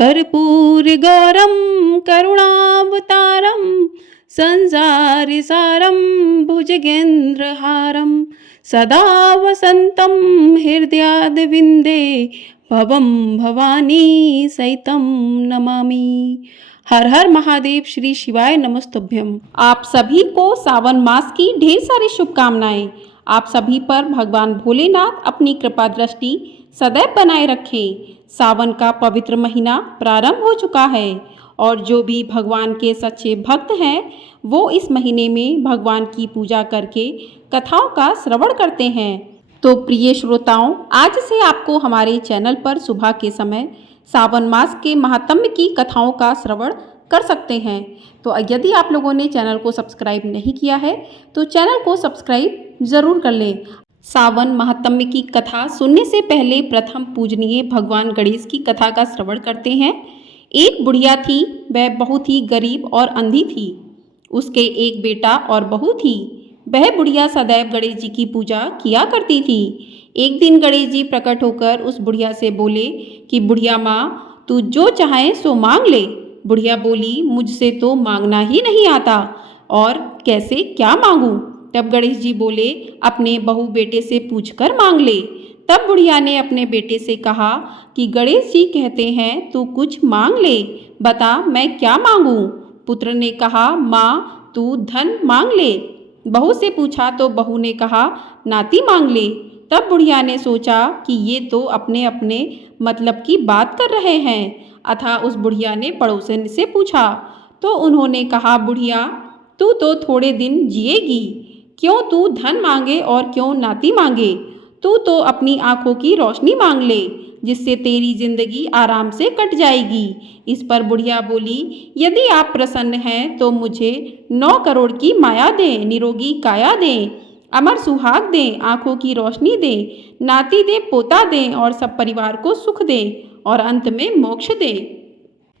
कर्पूरगौरं करुणावतारं संसारसारं भुजगेन्द्रहारं सदा वसन्तं हृदयारविन्दे भवं भवानी सहितं नमामि। हर हर महादेव। श्री शिवाय नमस्तुभ्यम। आप सभी को सावन मास की ढेर सारी शुभकामनाएं। आप सभी पर भगवान भोलेनाथ अपनी कृपा दृष्टि सदैव बनाए रखें। सावन का पवित्र महीना प्रारंभ हो चुका है और जो भी भगवान के सच्चे भक्त हैं वो इस महीने में भगवान की पूजा करके कथाओं का श्रवण करते हैं। तो प्रिय श्रोताओं, आज से आपको हमारे चैनल पर सुबह के समय सावन मास के महात्म्य की कथाओं का श्रवण कर सकते हैं। तो यदि आप लोगों ने चैनल को सब्सक्राइब नहीं किया है तो चैनल को सब्सक्राइब ज़रूर कर लें। सावन महात्म्य की कथा सुनने से पहले प्रथम पूजनीय भगवान गणेश की कथा का श्रवण करते हैं। एक बुढ़िया थी, वह बहुत ही गरीब और अंधी थी। उसके एक बेटा और बहू थी। वह बुढ़िया सदैव गणेश जी की पूजा किया करती थी। एक दिन गणेश जी प्रकट होकर उस बुढ़िया से बोले कि बुढ़िया माँ, तू जो चाहे सो मांग ले। बुढ़िया बोली, मुझसे तो मांगना ही नहीं आता और कैसे क्या मांगूं। तब गणेश जी बोले, अपने बहू बेटे से पूछकर मांग ले। तब बुढ़िया ने अपने बेटे से कहा कि गणेश जी कहते हैं तू कुछ मांग ले, बता मैं क्या मांगूं। पुत्र ने कहा, माँ तू धन मांग ले। बहू से पूछा तो बहू ने कहा, नाती मांग ले। तब बुढ़िया ने सोचा कि ये तो अपने अपने मतलब की बात कर रहे हैं। अतः उस बुढ़िया ने पड़ोसन से पूछा तो उन्होंने कहा, बुढ़िया तू तो थोड़े दिन जिएगी, क्यों तू धन मांगे और क्यों नाती मांगे। तू तो अपनी आंखों की रोशनी मांग ले, जिससे तेरी जिंदगी आराम से कट जाएगी। इस पर बुढ़िया बोली, यदि आप प्रसन्न हैं तो मुझे 9 करोड़ की माया दें, निरोगी काया दें, अमर सुहाग दें, आंखों की रोशनी दें, नाती दें, पोता दें और सब परिवार को सुख दें और अंत में मोक्ष दें।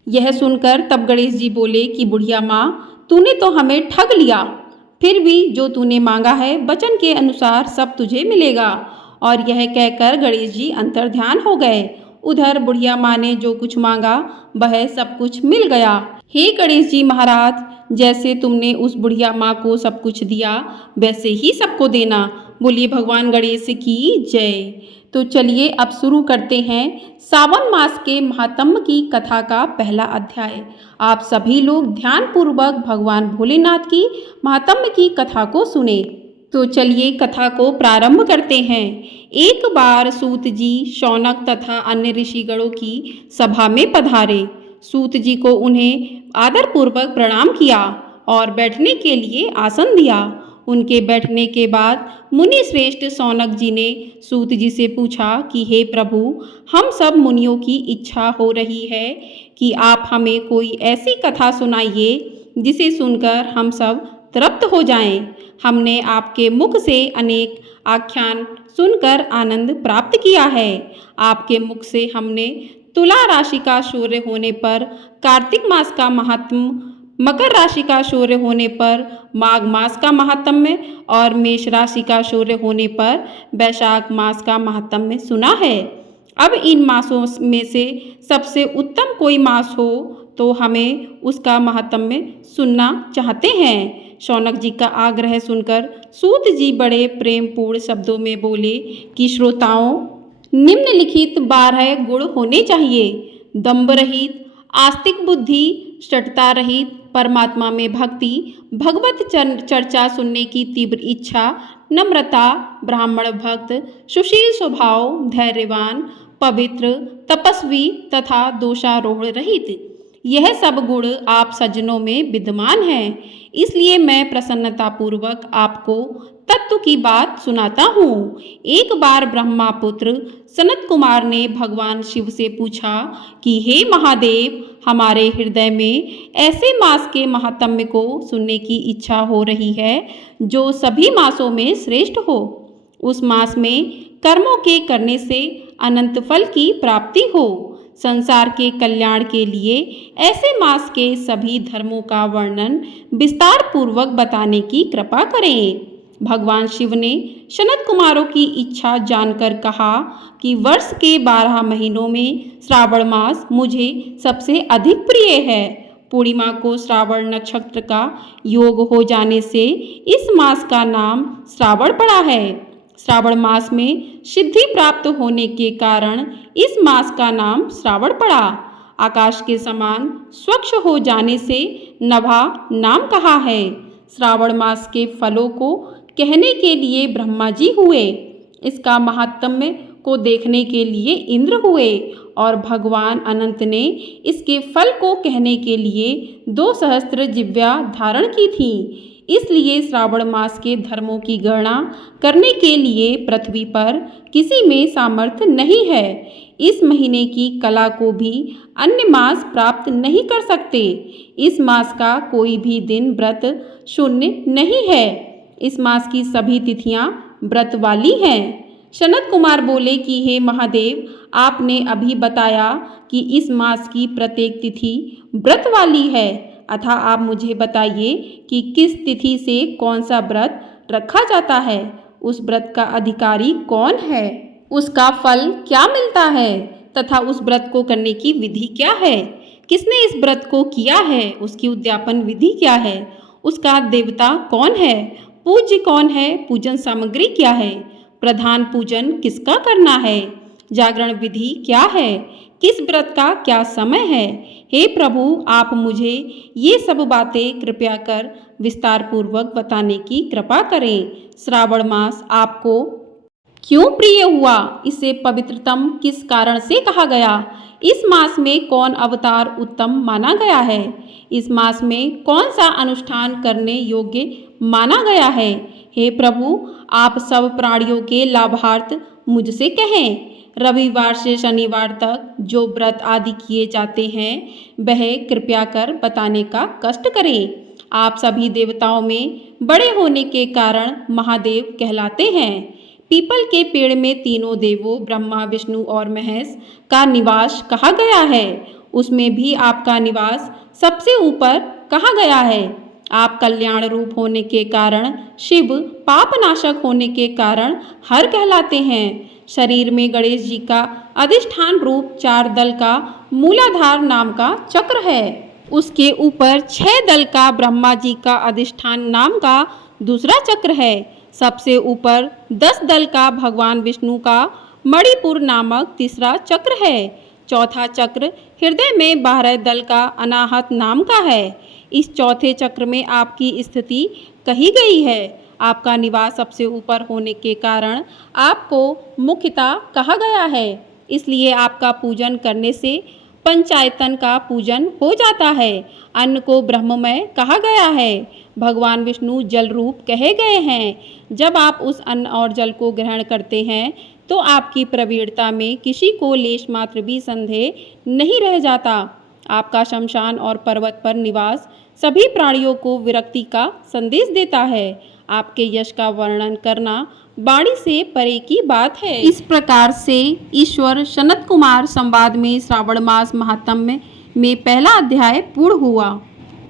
यह सुनकर तब गणेश जी बोले कि बुढ़िया माँ, तूने तो हमें ठग लिया। फिर भी जो तूने मांगा है वचन के अनुसार सब तुझे मिलेगा। और यह कहकर गणेश जी अंतर्ध्यान हो गए। उधर बुढ़िया माँ ने जो कुछ मांगा वह सब कुछ मिल गया। हे गणेश जी महाराज, जैसे तुमने उस बुढ़िया माँ को सब कुछ दिया वैसे ही सबको देना। बोलिए भगवान गणेश की जय। तो चलिए अब शुरू करते हैं सावन मास के महात्म्य की कथा का पहला अध्याय। आप सभी लोग ध्यानपूर्वक भगवान भोलेनाथ की महात्म्य की कथा को सुने। तो चलिए कथा को प्रारंभ करते हैं। एक बार सूत जी शौनक तथा अन्य ऋषिगणों की सभा में पधारे। सूत जी को उन्हें आदरपूर्वक प्रणाम किया और बैठने के लिए आसन दिया। उनके बैठने के बाद मुनि श्रेष्ठ शौनक जी ने सूत जी से पूछा कि हे प्रभु, हम सब मुनियों की इच्छा हो रही है कि आप हमें कोई ऐसी कथा सुनाइए जिसे सुनकर हम सब तृप्त हो जाएं। हमने आपके मुख से अनेक आख्यान सुनकर आनंद प्राप्त किया है। आपके मुख से हमने तुला राशि का सूर्य होने पर कार्तिक मास का महात्म्य, मकर राशि का सूर्य होने पर माघ मास का महात्म्य और मेष राशि का सूर्य होने पर वैशाख मास का महात्म्य सुना है। अब इन मासों में से सबसे उत्तम कोई मास हो तो हमें उसका महात्म्य सुनना चाहते हैं। शौनक जी का आग्रह सुनकर सूत जी बड़े प्रेमपूर्ण शब्दों में बोले कि श्रोताओं, निम्नलिखित 12 गुण होने चाहिए। दंभ रहित, आस्तिक बुद्धि, शठता रहित, परमात्मा में भक्ति, भगवत चर्चा सुनने की तीव्र इच्छा, नम्रता, ब्राह्मण भक्त, सुशील स्वभाव, धैर्यवान, पवित्र, तपस्वी तथा दोषारोह रहित। यह सब गुण आप सज्जनों में विद्यमान हैं। इसलिए मैं प्रसन्नतापूर्वक आपको तत्व की बात सुनाता हूँ। एक बार ब्रह्मापुत्र सनत कुमार ने भगवान शिव से पूछा कि हे महादेव, हमारे हृदय में ऐसे मास के महात्म्य को सुनने की इच्छा हो रही है जो सभी मासों में श्रेष्ठ हो। उस मास में कर्मों के करने से अनंत फल की प्राप्ति हो। संसार के कल्याण के लिए ऐसे मास के सभी धर्मों का वर्णन विस्तार पूर्वक बताने की कृपा करें। भगवान शिव ने सनत कुमारों की इच्छा जानकर कहा कि वर्ष के 12 महीनों में श्रावण मास मुझे सबसे अधिक प्रिय है। पूर्णिमा को श्रावण नक्षत्र का योग हो जाने से इस मास का नाम श्रावण पड़ा है। श्रावण मास में सिद्धि प्राप्त होने के कारण इस मास का नाम श्रावण पड़ा। आकाश के समान स्वच्छ हो जाने से नभा नाम कहा है। श्रावण मास के फलों को कहने के लिए ब्रह्मा जी हुए। इसका महात्म्य को देखने के लिए इंद्र हुए और भगवान अनंत ने इसके फल को कहने के लिए 2 सहस्त्र जिह्वा धारण की थी। इसलिए श्रावण मास के धर्मों की गणना करने के लिए पृथ्वी पर किसी में सामर्थ्य नहीं है। इस महीने की कला को भी अन्य मास प्राप्त नहीं कर सकते। इस मास का कोई भी दिन व्रत शून्य नहीं है। इस मास की सभी तिथियां व्रत वाली हैं। सनत कुमार बोले कि हे महादेव, आपने अभी बताया कि इस मास की प्रत्येक तिथि व्रत वाली है, अतः आप मुझे बताइए कि किस तिथि से कौन सा व्रत रखा जाता है, उस व्रत का अधिकारी कौन है, उसका फल क्या मिलता है तथा उस व्रत को करने की विधि क्या है, किसने इस व्रत को किया है, उसकी उद्यापन विधि क्या है, उसका देवता कौन है, पूज्य कौन है, पूजन सामग्री क्या है, प्रधान पूजन किसका करना है, जागरण विधि क्या है, किस व्रत का क्या समय है। हे प्रभु, आप मुझे ये सब बातें कृपया कर विस्तार पूर्वक बताने की कृपा करें। श्रावण मास आपको क्यों प्रिय हुआ, इसे पवित्रतम किस कारण से कहा गया, इस मास में कौन अवतार उत्तम माना गया है, इस मास में कौन सा अनुष्ठान करने योग्य माना गया है। हे प्रभु, आप सब प्राणियों के लाभार्थ मुझसे कहें। रविवार से शनिवार तक जो व्रत आदि किए जाते हैं वह कृपया कर बताने का कष्ट करें। आप सभी देवताओं में बड़े होने के कारण महादेव कहलाते हैं। पीपल के पेड़ में तीनों देवों ब्रह्मा, विष्णु और महेश का निवास कहा गया है, उसमें भी आपका निवास सबसे ऊपर कहा गया है। आप कल्याण रूप होने के कारण शिव, पाप नाशक होने के कारण हर कहलाते हैं। शरीर में गणेश जी का अधिष्ठान रूप 4 दल का मूलाधार नाम का चक्र है। उसके ऊपर 6 दल का ब्रह्मा जी का अधिष्ठान नाम का दूसरा चक्र है। सबसे ऊपर 10 दल का भगवान विष्णु का मणिपुर नामक तीसरा चक्र है। चौथा चक्र हृदय में 12 दल का अनाहत नाम का है। इस चौथे चक्र में आपकी स्थिति कही गई है। आपका निवास सबसे ऊपर होने के कारण आपको मुख्यता कहा गया है। इसलिए आपका पूजन करने से पंचायतन का पूजन हो जाता है। अन्न को ब्रह्ममय कहा गया है। भगवान विष्णु जल रूप कहे गए हैं। जब आप उस अन्न और जल को ग्रहण करते हैं तो आपकी प्रवीणता में किसी को लेश मात्र भी संदेह नहीं रह जाता। आपका शमशान और पर्वत पर निवास सभी प्राणियों को विरक्ति का संदेश देता है। आपके यश का वर्णन करना वाणी से परे की बात है। इस प्रकार से ईश्वर सनत कुमार संवाद में श्रावण मास महात्म्य में पहला अध्याय पूर्ण हुआ।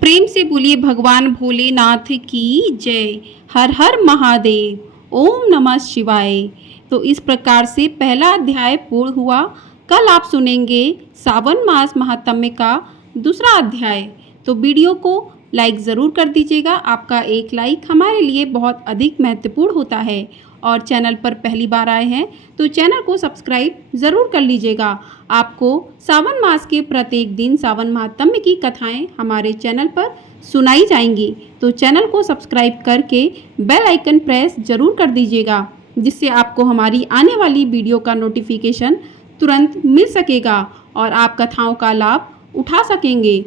प्रेम से बोलिए भगवान भोलेनाथ की जय। हर हर महादेव। ओम नमः शिवाय। तो इस प्रकार से पहला अध्याय पूर्ण हुआ। कल आप सुनेंगे सावन मास महात्म्य का दूसरा अध्याय। तो वीडियो को लाइक ज़रूर कर दीजिएगा। आपका एक लाइक हमारे लिए बहुत अधिक महत्वपूर्ण होता है। और चैनल पर पहली बार आए हैं तो चैनल को सब्सक्राइब ज़रूर कर लीजिएगा। आपको सावन मास के प्रत्येक दिन सावन महात्म्य की कथाएं हमारे चैनल पर सुनाई जाएंगी। तो चैनल को सब्सक्राइब करके बेल आइकन प्रेस ज़रूर कर दीजिएगा, जिससे आपको हमारी आने वाली वीडियो का नोटिफिकेशन तुरंत मिल सकेगा और आप कथाओं का लाभ उठा सकेंगे।